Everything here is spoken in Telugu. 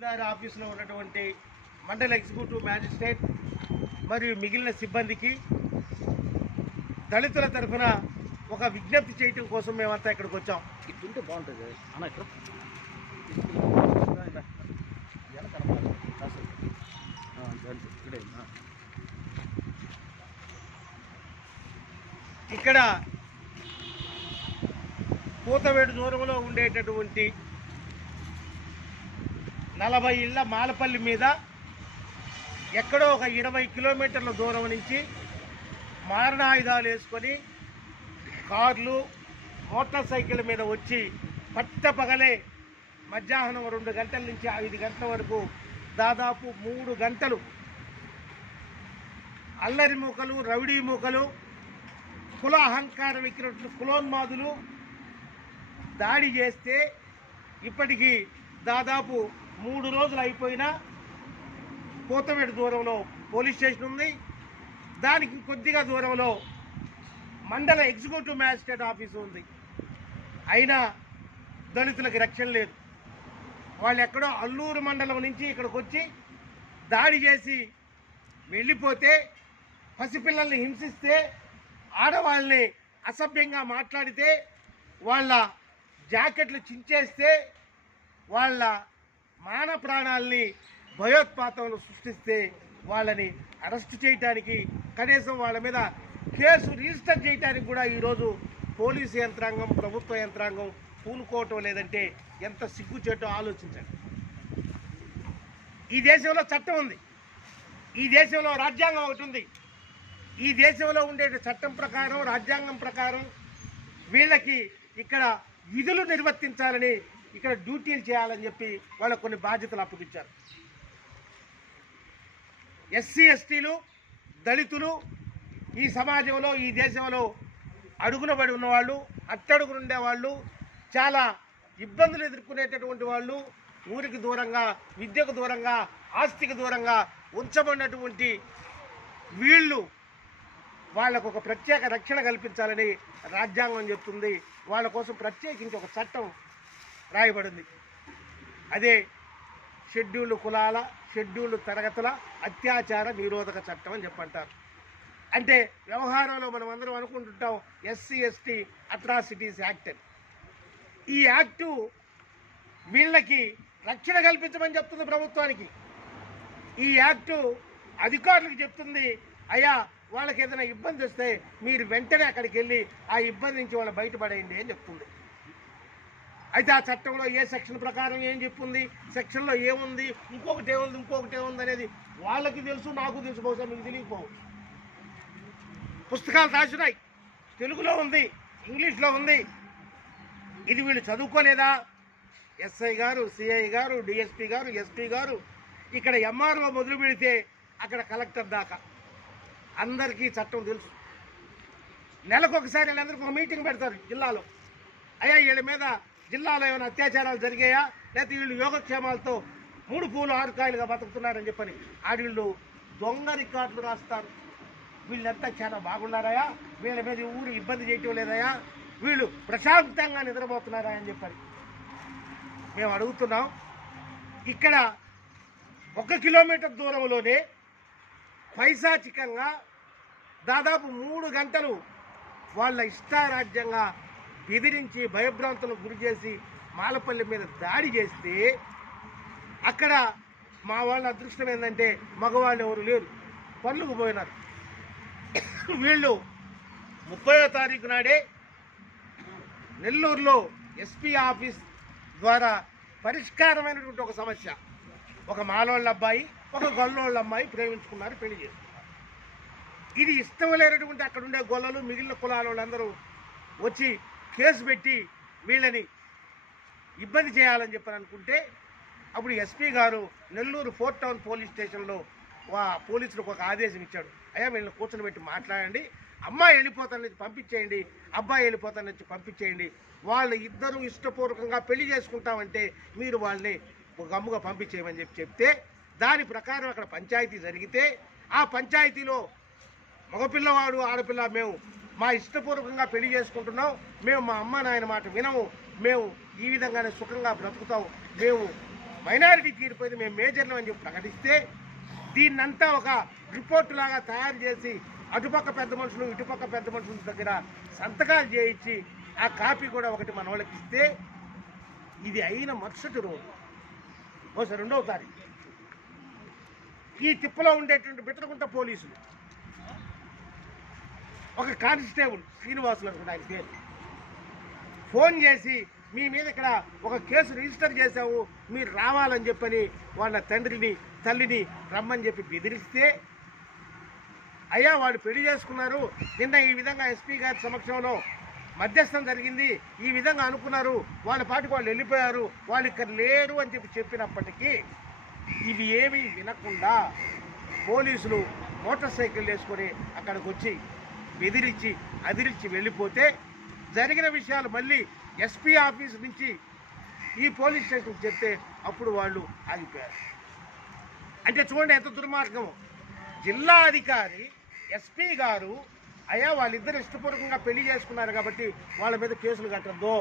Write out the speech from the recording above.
తహసీల్దార్ ఆఫీసులో ఉన్నటువంటి మండల ఎగ్జిక్యూటివ్ మ్యాజిస్ట్రేట్ మరియు మిగిలిన సిబ్బందికి దళితుల తరఫున ఒక విజ్ఞప్తి చేయటం కోసం మేమంతా ఇక్కడికి వచ్చాం. ఇటుంటే బాగుంటుంది. అన్న ఇక్కడ. ఇక్కడే. కూతవేడు దూరంలో ఉండేటటువంటి నలభై ఇళ్ళ మాలపల్లి మీద ఎక్కడో ఒక ఇరవై కిలోమీటర్ల దూరం నుంచి మారణాయుధాలు వేసుకొని కార్లు మోటార్ సైకిల్ మీద వచ్చి పట్టపగలే మధ్యాహ్నం రెండు గంటల నుంచి ఐదు గంటల వరకు దాదాపు మూడు గంటలు అల్లరి మూకలు రౌడీ మూకలు కుల అహంకారం ఎక్కినట్లు కులోన్మాదులు దాడి చేస్తే ఇప్పటికీ దాదాపు మూడు రోజులు అయిపోయినా కోతమేడు దూరంలో పోలీస్ స్టేషన్ ఉంది. దానికి కొద్దిగా దూరంలో మండల ఎగ్జిక్యూటివ్ మ్యాజిస్ట్రేట్ ఆఫీసు ఉంది. అయినా దళితులకు రక్షణ లేదు. వాళ్ళు ఎక్కడో అల్లూరు మండలం నుంచి ఇక్కడికి వచ్చి దాడి చేసి వెళ్ళిపోతే పసిపిల్లల్ని హింసిస్తే ఆడవాళ్ళని అసభ్యంగా మాట్లాడితే వాళ్ళ జాకెట్లు చించేస్తే వాళ్ళ మాన ప్రాణాలని భయోత్పాతంలో సృష్టిస్తే వాళ్ళని అరెస్ట్ చేయటానికి కనీసం వాళ్ళ మీద కేసు రిజిస్టర్ చేయడానికి కూడా ఈరోజు పోలీసు యంత్రాంగం ప్రభుత్వ యంత్రాంగం పూనుకోవటం లేదంటే ఎంత సిగ్గుచేటో ఆలోచించండి. ఈ దేశంలో చట్టం ఉంది. ఈ దేశంలో రాజ్యాంగం ఒకటి ఉంది. ఈ దేశంలో ఉండే చట్టం ప్రకారం రాజ్యాంగం ప్రకారం వీళ్ళకి ఇక్కడ విధులు నిర్వర్తించాలని ఇక్కడ డ్యూటీలు చేయాలని చెప్పి వాళ్ళకు కొన్ని బాధ్యతలు అప్పగించారు. ఎస్సీ ఎస్టీలు దళితులు ఈ సమాజంలో ఈ దేశంలో అడుగునబడి ఉన్నవాళ్ళు అట్టడుగులు ఉండేవాళ్ళు చాలా ఇబ్బందులు ఎదుర్కొనేటటువంటి వాళ్ళు ఊరికి దూరంగా విద్యకు దూరంగా ఆస్తికి దూరంగా ఉంచబడినటువంటి వీళ్ళు వాళ్ళకు ఒక ప్రత్యేక రక్షణ కల్పించాలని రాజ్యాంగం చెప్తుంది. వాళ్ళ కోసం ప్రత్యేకించి ఒక చట్టం రాయబడింది. అదే షెడ్యూల్డ్ కులాల షెడ్యూల్ తరగతుల అత్యాచార నిరోధక చట్టం అని చెప్పంటారు. అంటే వ్యవహారంలో మనం అందరం అనుకుంటుంటాం ఎస్సీ ఎస్టీ అట్రాసిటీస్ యాక్ట్ అని. ఈ యాక్టు వీళ్ళకి రక్షణ కల్పించమని చెప్తుంది ప్రభుత్వానికి. ఈ యాక్టు అధికారులకు చెప్తుంది అయ్యా వాళ్ళకి ఏదైనా ఇబ్బంది వస్తే మీరు వెంటనే అక్కడికి వెళ్ళి ఆ ఇబ్బంది నుంచి వాళ్ళు బయటపడేయండి అని చెప్తుంది. అయితే ఆ చట్టంలో ఏ సెక్షన్ ప్రకారం ఏం చెప్పుంది? సెక్షన్లో ఏముంది? ఇంకొకటి ఏముంది? ఇంకొకటి ఏముంది అనేది వాళ్ళకి తెలుసు నాకు తెలుసు బహుశా మీకు తెలియకపోవచ్చు. పుస్తకాలు రాసినాయి. తెలుగులో ఉంది ఇంగ్లీష్లో ఉంది. ఇది వీళ్ళు చదువుకోలేదా? ఎస్ఐ గారు సిఐ గారు డిఎస్పి గారు ఎస్పీ గారు ఇక్కడ ఎంఆర్ఓ మొదలు పెడితే అక్కడ కలెక్టర్ దాకా. అందరికీ చట్టం తెలుసు. నెలకు ఒకసారి వీళ్ళందరికీ ఒక మీటింగ్ పెడతారు జిల్లాలో. అయ్యా వీళ్ళ మీద జిల్లాలో ఏమైనా అత్యాచారాలు జరిగాయా? లేకపోతే వీళ్ళు యోగక్షేమాలతో మూడు పూలు ఆరు కాయలుగా బతుకుతున్నారని చెప్పని ఆడీళ్ళు దొంగ రికార్డులు రాస్తారు. వీళ్ళంతా చాలా బాగున్నారాయా? వీళ్ళ మీద ఊరు ఇబ్బంది చేయటం లేదయా? వీళ్ళు ప్రశాంతంగా నిద్రపోతున్నారా అని చెప్పని మేము అడుగుతున్నాం. ఇక్కడ ఒక కిలోమీటర్ దూరంలోనే పైశాచికంగా దాదాపు మూడు గంటలు వాళ్ళ ఇష్టారాజ్యంగా బెదిరించి భయభ్రాంతులకు గురి చేసి మాలపల్లి మీద దాడి చేస్తే అక్కడ మా వాళ్ళ అదృష్టం ఏంటంటే మగవాళ్ళు ఎవరు లేరు. పనులకు పోయినారు. వీళ్ళు ముప్పయో తారీఖు నాడే నెల్లూరులో ఎస్పీ ఆఫీస్ ద్వారా పరిష్కారమైనటువంటి ఒక సమస్య. ఒక మాలోళ్ళ అబ్బాయి ఒక గొల్లోళ్ళ అమ్మాయి ప్రేమించుకున్నారు పెళ్ళి చేసుకున్నారు. ఇది ఇష్టం లేనటువంటి అక్కడ ఉండే గొల్లలు మిగిలిన కులాల వాళ్ళందరూ వచ్చి కేసు పెట్టి వీళ్ళని ఇబ్బంది చేయాలని చెప్పని అనుకుంటే అప్పుడు ఎస్పీ గారు నెల్లూరు ఫోర్ట్ టౌన్ పోలీస్ స్టేషన్లో వా పోలీసులకు ఒక ఆదేశం ఇచ్చాడు. అయ్యా వీళ్ళని కూర్చొని పెట్టి మాట్లాడండి. అమ్మాయి వెళ్ళిపోతానని పంపించేయండి. అబ్బాయి వెళ్ళిపోతానని పంపించేయండి. వాళ్ళు ఇద్దరు ఇష్టపూర్వకంగా పెళ్ళి చేసుకుంటామంటే మీరు వాళ్ళని ఒక గమ్ముగా పంపించేయమని చెప్పి చెప్తే దాని ప్రకారం అక్కడ పంచాయతీ జరిగితే ఆ పంచాయతీలో మగపిల్లవాడు ఆడపిల్ల మేము మా ఇష్టపూర్వకంగా పెళ్ళి చేసుకుంటున్నాం. మేము మా అమ్మ నాయన మాట వినము. మేము ఈ విధంగానే సుఖంగా బ్రతుకుతాం. మేము మైనారిటీ తీరిపోయింది. మేము మేజర్లు అని చెప్పి ప్రకటిస్తే దీన్నంతా ఒక రిపోర్ట్ లాగా తయారు చేసి అటుపక్క పెద్ద మనుషులు ఇటుపక్క పెద్ద మనుషుల దగ్గర సంతకాలు చేయించి ఆ కాపీ కూడా ఒకటి మన వాళ్ళకి ఇస్తే ఇది అయిన మరుసటి రోజు ఓసారి రెండవ తారీఖు. ఈ తిప్పలో ఉండేటువంటి బిట్టరకుంట పోలీసులు ఒక కానిస్టేబుల్ శ్రీనివాసులు అనుకుంటా ఆయన పేరు ఫోన్ చేసి మీ మీద ఇక్కడ ఒక కేసు రిజిస్టర్ చేశావు మీరు రావాలని చెప్పని వాళ్ళ తండ్రిని తల్లిని రమ్మని చెప్పి బెదిరిస్తే అయ్యా వాళ్ళు పెళ్ళి చేసుకున్నారు నిన్న ఈ విధంగా ఎస్పీ గారి సమక్షంలో మధ్యస్థం జరిగింది ఈ విధంగా అనుకున్నారు వాళ్ళ పాటికి వాళ్ళు వెళ్ళిపోయారు వాళ్ళు ఇక్కడ లేరు అని చెప్పి చెప్పినప్పటికీ ఇవి ఏమీ వినకుండా పోలీసులు మోటార్ సైకిల్ వేసుకొని అక్కడికి వచ్చి బెదిరించి అదిరించి వెళ్ళిపోతే జరిగిన విషయాలు మళ్ళీ ఎస్పీ ఆఫీస్ నుంచి ఈ పోలీస్ స్టేషన్కి చెప్తే అప్పుడు వాళ్ళు ఆగిపోయారు. అంటే చూడండి ఎంత దుర్మార్గం. జిల్లా అధికారి ఎస్పీ గారు అయ్యా వాళ్ళిద్దరు ఇష్టపూర్వకంగా పెళ్ళి చేసుకున్నారు కాబట్టి వాళ్ళ మీద కేసులు కట్టద్దు.